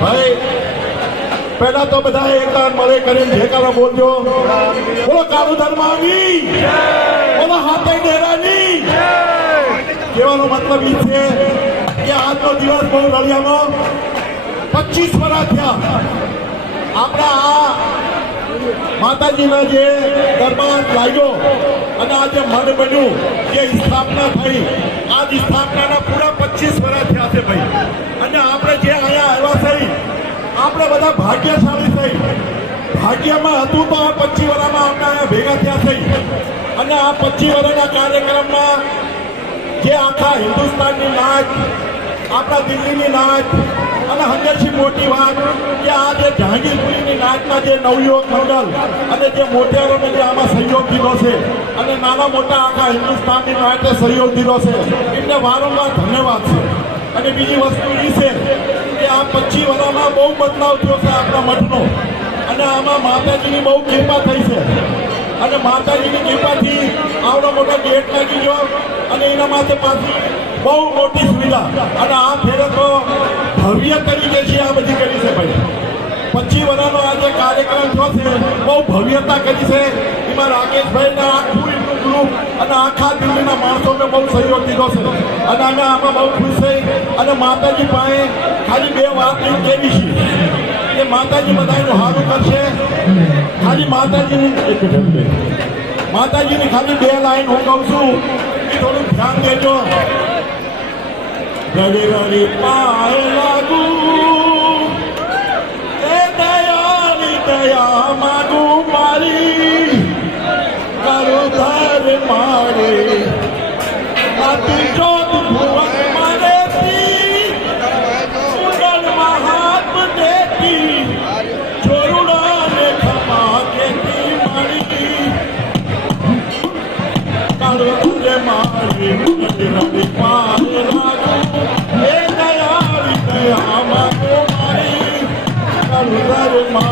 ભાઈ પહેલા તો બધા એકતા મળે કરીને જયકારો બોલજો. બોલો કાળુ ધર્માની, બોલો હાથે ડેરાની. કહેવાનો મતલબ એ છે કે આજનો દિવસ બહુ રળિયાનો 25 વર્ષ થયા આપણા આ માતાજીના જે દરબાર લાગ્યો અને આ જે મન બન્યું, જે સ્થાપના થઈ, આ સ્થાપનાના પૂરા 25 વર્ષ થયા છે ભાઈ. અને આપણે જે અહીંયા આવ્યા થઈ, આપણે બધા ભાગ્યશાળી થઈ. ભાગ્યમાં હતું તો આ 25 વર્ષમાં આપણે અહીંયા ભેગા થયા થઈ. અને આ 25 વર્ષના કાર્યક્રમમાં જે આખા હિન્દુસ્તાનની નાચ, આપણા દિલ્હીની નાચ, અને હંમેશા મોટી વાત કે આ જે જહાંગીરપુરીની નાચમાં જે નવયુવક મંડળ અને જે મોટિયારોને જે આમાં સહયોગ દીધો છે અને નાના મોટા આખા હિન્દુસ્તાનની નાચે સહયોગ દીધો છે, એમને વારંવાર ધન્યવાદ છે. અને બીજી વસ્તુ એ છે કે આ 25 વર્ષમાં બહુ બદલાવ થયો છે આપણા મઠનો. અને આમાં માતાજીની બહુ કૃપા થઈ છે. અને માતાજીની કૃપાથી આવડો મોટો ગેટ લાગી ગયો અને એના માટે પાછી બહુ મોટી સુવિધા. અને આ ફેરે તો ભવ્ય તરીકે છે આ બધી કરી છે ભાઈ. 25 વર્ષનો આ જે કાર્યક્રમ થયો છે બહુ ભવ્યતા કરી છે. એમાં રાકેશભાઈના આખું એમનું ગ્રુપ અને આખા દિલ્હીના માણસોને બહુ સહયોગ દીધો છે. અને અમે આમાં બહુ ખુશ થઈ. અને માતાજી પાસે ખાલી 2 વાત એવું કેવી છે કે માતાજી બધાનું સારું કરશે. ખાલી માતાજીની ખાલી 2 લાઈન હું કહું છું, એ થોડું ધ્યાન દેજો. રવિ રવિ પાય લાગુ એ દયાની દયા માગુ મારી કરું ધર મારે આતી જોત ભુવન મારેતી ઉગલમાં હાથ દેતી છોરુડાને ખમા કેતી મારી કરું ધર મારી રવિ પાય લાગુ એ દયાની દયા માગુ મારી કરું ધર મારી.